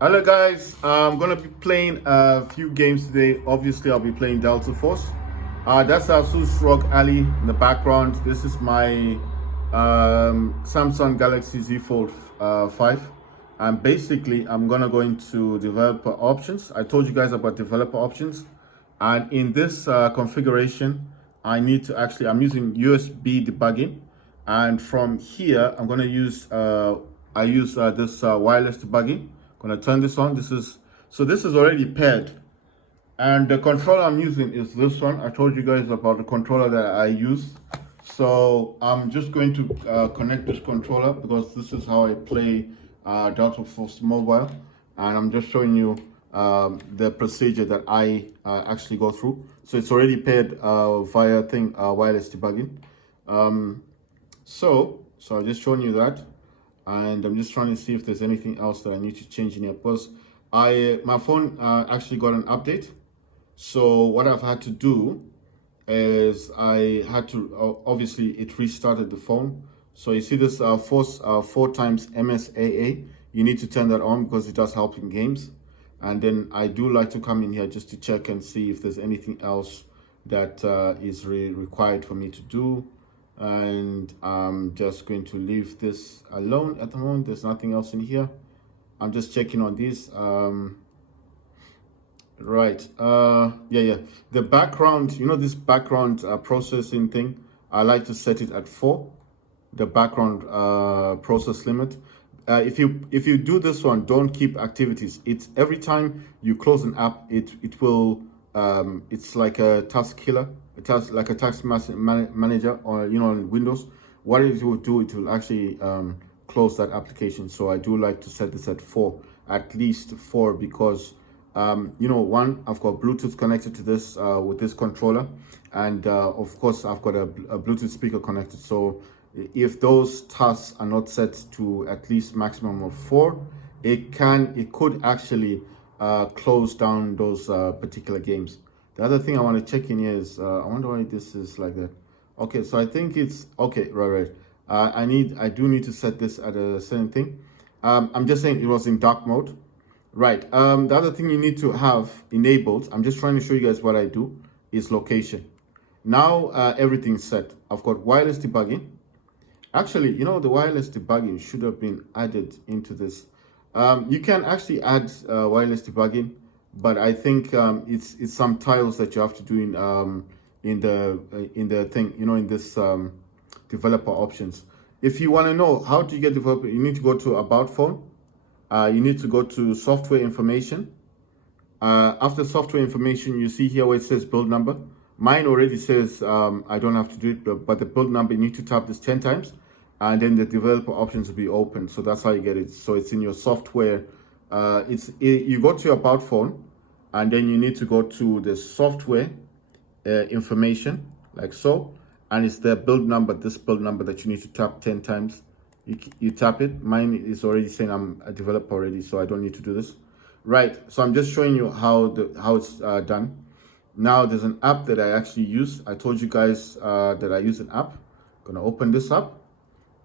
Hello guys, I'm gonna be playing a few games today. Obviously, I'll be playing Delta Force. That's our Asus ROG Ali in the background. This is my Samsung Galaxy Z Fold 5. And basically, I'm gonna go into developer options. I told you guys about developer options. And in this configuration, I'm using USB debugging. And from here, I'm gonna use, I use this wireless debugging. Gonna turn this on. This is already paired, and the controller I'm using is this one. I told you guys about the controller that I use. So I'm just going to connect this controller because this is how I play Delta Force Mobile, and I'm just showing you the procedure that I actually go through. So it's already paired via wireless debugging. So I'm just showing you that, and I'm just trying to see if there's anything else that I need to change in here because my phone actually got an update. So what I've had to do is I had to obviously it restarted the phone. So you see this force 4x MSAA. You need to turn that on because it does help in games. And then I do like to come in here just to check and see if there's anything else that is required for me to do. And I'm just going to leave this alone at the moment. There's nothing else in here. I'm just checking on this. Right. Yeah. The background, this background processing thing, I like to set it at 4, the background process limit. If you do this one, don't keep activities. It's every time you close an app, it will it's like a task killer, a task manager, or on Windows. What it will do, it will actually close that application. So I do like to set this at 4, at least 4, because one, I've got Bluetooth connected to this with this controller, and of course I've got a Bluetooth speaker connected. So if those tasks are not set to at least maximum of 4, it could actually close down those particular games. The other thing I want to check in here is I wonder why this is like that. Okay, so I think it's okay. Right. I do need to set this at a certain thing. I'm just saying it was in dark mode. Right. The other thing you need to have enabled, I'm just trying to show you guys what I do, is location. Now everything's set. I've got wireless debugging. Actually, the wireless debugging should have been added into this. You can actually add wireless debugging, but I think it's some tiles that you have to do in the thing, in this developer options. If you want to know how to get developer, you need to go to About Phone. You need to go to Software Information. After Software Information, you see here where it says Build Number. Mine already says I don't have to do it, but the build number, you need to tap this 10 times, and then the developer options will be open. So that's how you get it. So it's in your software. You go to your About Phone, and then you need to go to the Software Information, like so. And it's the build number, this build number that you need to tap 10 times. You tap it. Mine is already saying I'm a developer already, so I don't need to do this. Right, so I'm just showing you how it's done. Now there's an app that I actually use. I told you guys that I use an app. I'm gonna open this up.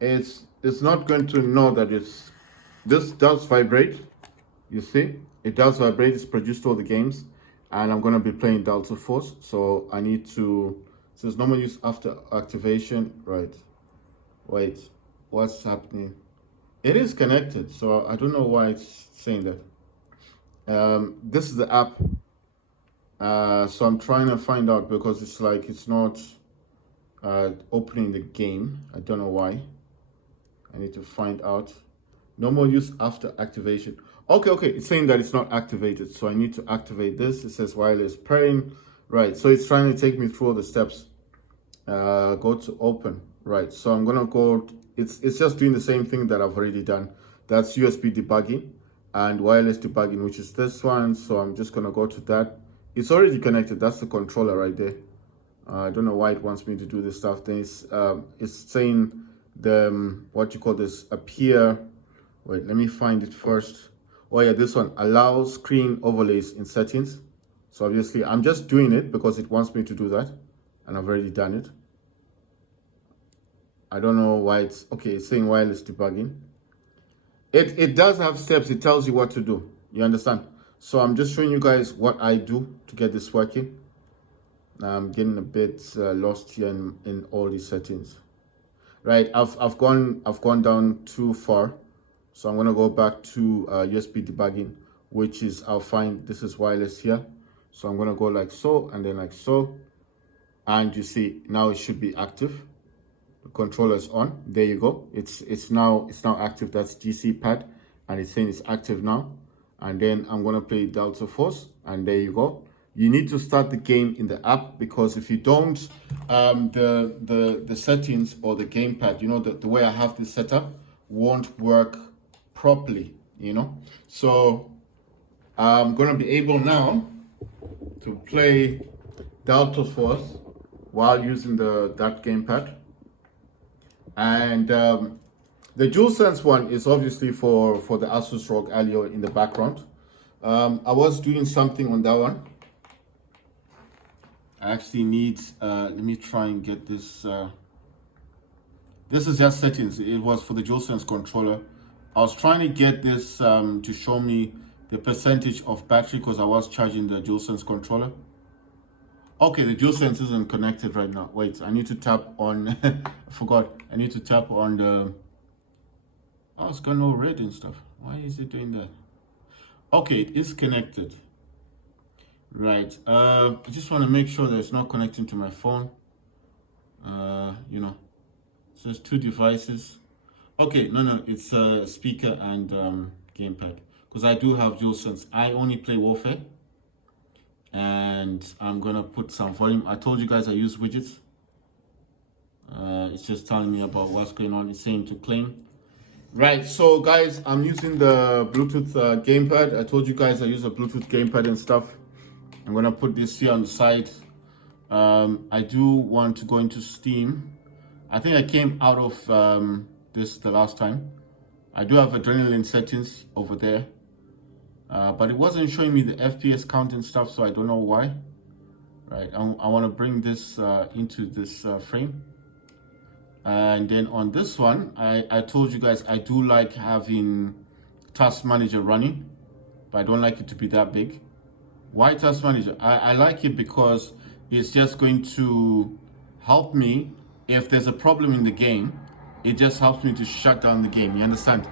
It's not going to know that this does vibrate. You see, it does vibrate. It's produced all the games, and I'm gonna be playing Delta Force. So I need to. It says normal use after activation. Right. Wait, what's happening? It is connected, so I don't know why it's saying that. This is the app. So I'm trying to find out because it's not opening the game. I don't know why. I need to find out. Normal use after activation. Okay. It's saying that it's not activated. So I need to activate this. It says wireless pairing. Right. So it's trying to take me through all the steps. Go to open. Right. So I'm gonna go. It's just doing the same thing that I've already done. That's USB debugging and wireless debugging, which is this one. So I'm just gonna go to that. It's already connected. That's the controller right there. I don't know why it wants me to do this stuff. Then it's saying the what you call this appear. Wait, let me find it first. Oh yeah, this one, allow screen overlays in settings. So obviously I'm just doing it because it wants me to do that, and I've already done it. I don't know why it's okay. It's saying wireless debugging. It does have steps. It tells you what to do. You understand? So I'm just showing you guys what I do to get this working. I'm getting a bit lost here in all these settings. Right, I've gone down too far, so I'm gonna go back to USB debugging, which is, I'll find this is wireless here. So I'm gonna go like so and then like so, and you see now it should be active. The controller is on. There you go. It's now active. That's GC pad, and it's saying it's active now. And then I'm gonna play Delta Force, and there you go. You need to start the game in the app, because if you don't, the settings or the gamepad, you know, the way I have this set up won't work properly, you know. So I'm gonna be able now to play Delta Force while using that gamepad. And the DualSense one is obviously for the Asus ROG Alio in the background. I was doing something on that one. I actually need, let me try and get this. This is just settings. It was for the DualSense controller. I was trying to get this to show me the percentage of battery, because I was charging the DualSense controller. Okay, the DualSense isn't connected right now. Wait, I need to tap on, I forgot. I need to tap on the, oh, it's got no red and stuff. Why is it doing that? Okay, it is connected. Right, I just want to make sure that it's not connecting to my phone. You know, it says 2 devices. Okay, no, it's a speaker and gamepad. Because I do have DualSense. I only play Warfare. And I'm gonna put some volume. I told you guys I use widgets. It's just telling me about what's going on. It's saying to claim. Right, so guys, I'm using the Bluetooth gamepad. I told you guys I use a Bluetooth gamepad and stuff. I'm gonna put this here on the side. I do want to go into Steam. I think I came out of this the last time. I do have adrenaline settings over there. But it wasn't showing me the FPS count and stuff, so I don't know why. Right, I want to bring this into this frame. And then on this one, I told you guys I do like having Task Manager running, but I don't like it to be that big. Why Task Manager? I like it because it's just going to help me if there's a problem in the game. It just helps me to shut down the game, you understand?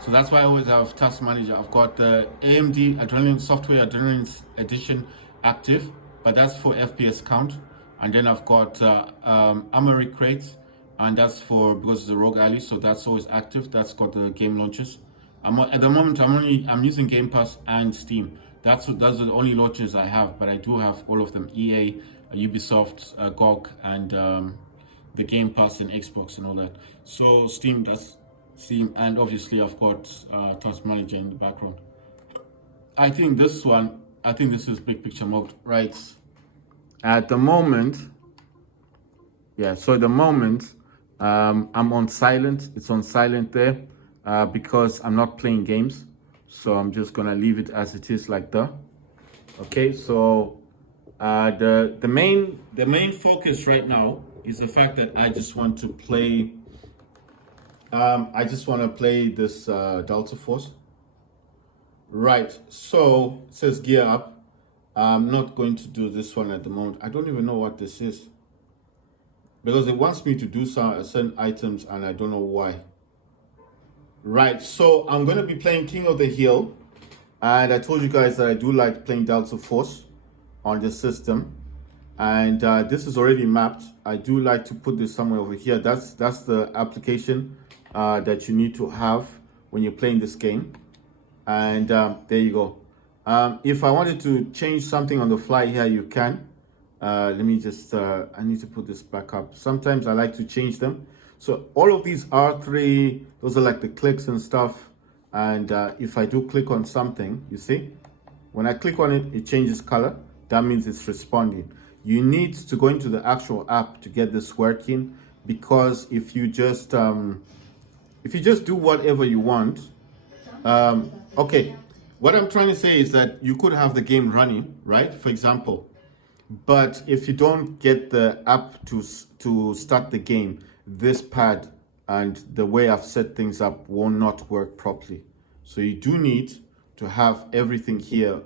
So that's why I always have Task Manager. I've got the AMD Adrenaline Software Adrenaline Edition active, but that's for FPS count. And then I've got Armory Crate, and that's for, because it's a ROG Ally, so that's always active. That's got the game launchers. At the moment I'm using Game Pass and Steam. That's the only launchers I have, but I do have all of them: EA, Ubisoft, GOG, and the Game Pass and Xbox and all that. So Steam, that's Steam, and obviously I've got Task Manager in the background. I think this is big picture mode, right? At the moment, yeah, so at the moment, I'm on silent. It's on silent there because I'm not playing games. So I'm just gonna leave it as it is like that. Okay, so the main focus right now is the fact that I just want to play. I just want to play this Delta Force. Right, so it says gear up. I'm not going to do this one at the moment. I don't even know what this is, because it wants me to do some certain items and I don't know why. Right, so I'm going to be playing King of the Hill, and I told you guys that I do like playing Delta Force on the system, and this is already mapped. I do like to put this somewhere over here. That's the application that you need to have when you're playing this game, and there you go. If I wanted to change something on the fly here, you can. Let me just, I need to put this back up. Sometimes I like to change them. So all of these R3, those are like the clicks and stuff. And if I do click on something, you see, when I click on it, it changes color. That means it's responding. You need to go into the actual app to get this working, because if you just do whatever you want, okay, what I'm trying to say is that you could have the game running, right? For example, but if you don't get the app to start the game, this pad and the way I've set things up will not work properly. So you do need to have everything here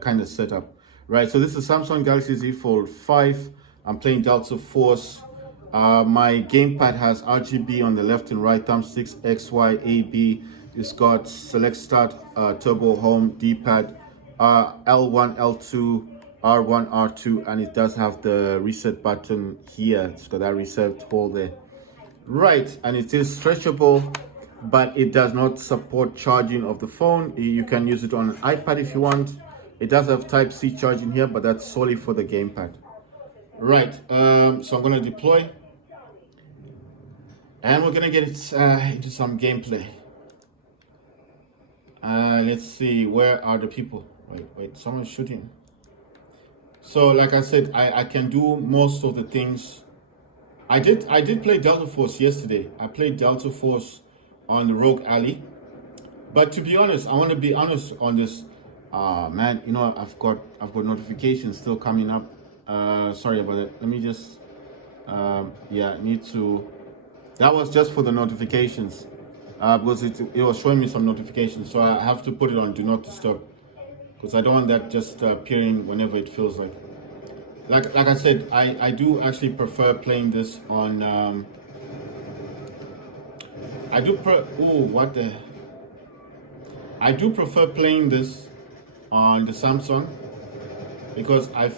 kind of set up, right? So this is Samsung Galaxy Z Fold 5. I'm playing Delta Force. My gamepad has RGB on the left and right thumbsticks, X, Y, A, B. It's got select start, turbo home, D-pad, L1, L2, R1, R2, and it does have the reset button here. It's got that reset hole there. Right, and it is stretchable, but it does not support charging of the phone. You can use it on an iPad if you want. It does have Type-C charging here, but that's solely for the gamepad. Right, so I'm gonna deploy, and we're gonna get it into some gameplay. Let's see, where are the people? Wait, someone's shooting. So like I said, I can do most of the things. I did play Delta Force yesterday. I played Delta Force on the ROG Alley. But to be honest, I want to be honest on this. Man, you know, I've got notifications still coming up. Sorry about that. Let me just need to. That was just for the notifications. Because it was showing me some notifications, so I have to put it on Do Not Disturb, because I don't want that just appearing whenever it feels like. Like I said, I do actually prefer playing this on. I do prefer playing this on the Samsung, because I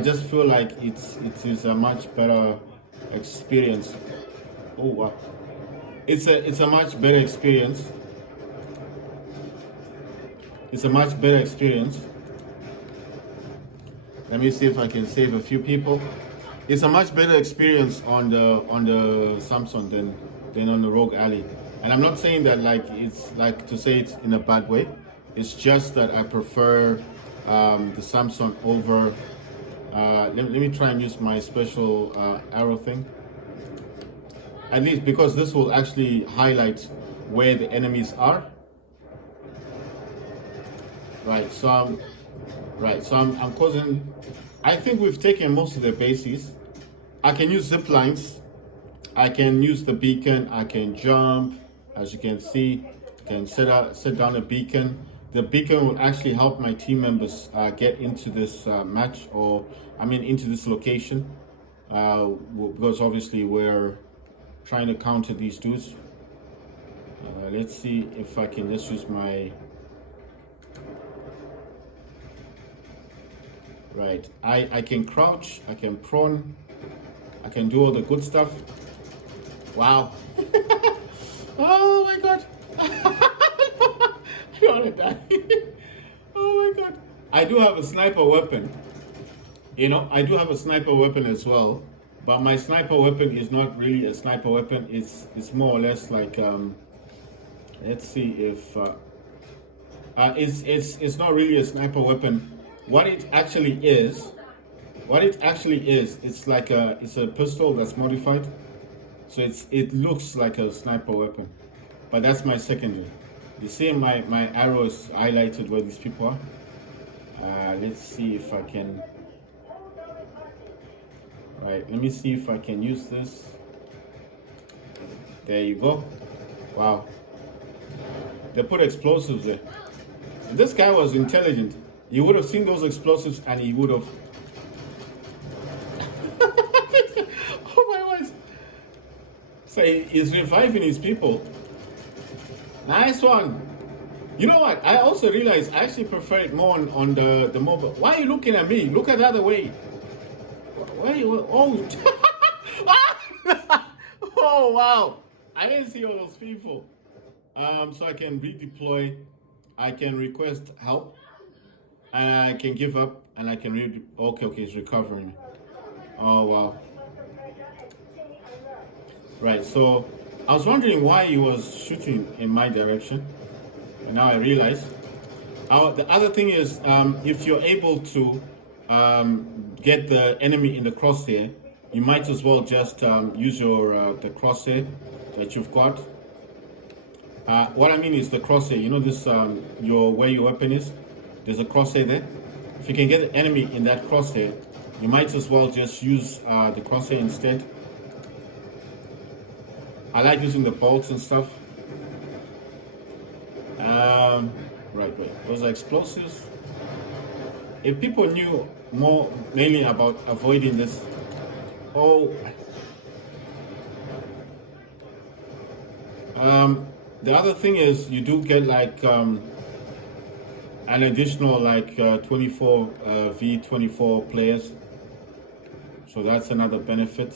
just feel like it is a much better experience. Oh wow, it's a much better experience. It's a much better experience. Let me see if I can save a few people. It's a much better experience on the Samsung than on the ROG Alley. And I'm not saying that like it's like to say it in a bad way. It's just that I prefer the Samsung over. Let me try and use my special arrow thing. At least because this will actually highlight where the enemies are. Right, so I'm causing. I think we've taken most of the bases. I can use zip lines. I can use the beacon. I can jump. As you can see, I can set down a beacon. The beacon will actually help my team members get into this match, into this location, because obviously we're trying to counter these dudes. Let's see if I can just use my. Right, I can crouch, I can prone, I can do all the good stuff. Wow. Oh my god. I don't want to die. Oh my god. I do have a sniper weapon. You know, I do have a sniper weapon as well. But my sniper weapon is not really a sniper weapon. It's more or less like let's see if it's not really a sniper weapon. What it actually is, it's like it's a pistol that's modified, so it looks like a sniper weapon, but that's my secondary. You see my arrow is highlighted where these people are. Let's see if I can. Right, let me see if I can use this. There you go. Wow. They put explosives there. And this guy was intelligent. You would have seen those explosives and he would have. Oh my words. So he's reviving his people. Nice one. You know what? I also realized I actually prefer it more on the mobile. Why are you looking at me? Look at the other way. Why are you? Oh. Oh wow. I didn't see all those people. So I can redeploy. I can request help. And I can give up, and I can okay, it's recovering. Oh wow. Right, so I was wondering why he was shooting in my direction, and now I realize. The other thing is, if you're able to get the enemy in the crosshair, you might as well just use your the crosshair that you've got. What I mean is the crosshair. You know this where your weapon is. There's a crosshair there. If you can get the enemy in that crosshair, you might as well just use the crosshair instead. I like using the bolts and stuff. right, those are explosives. If people knew more mainly about avoiding this, oh, the other thing is you do get like an additional like 24 v24 players, so that's another benefit.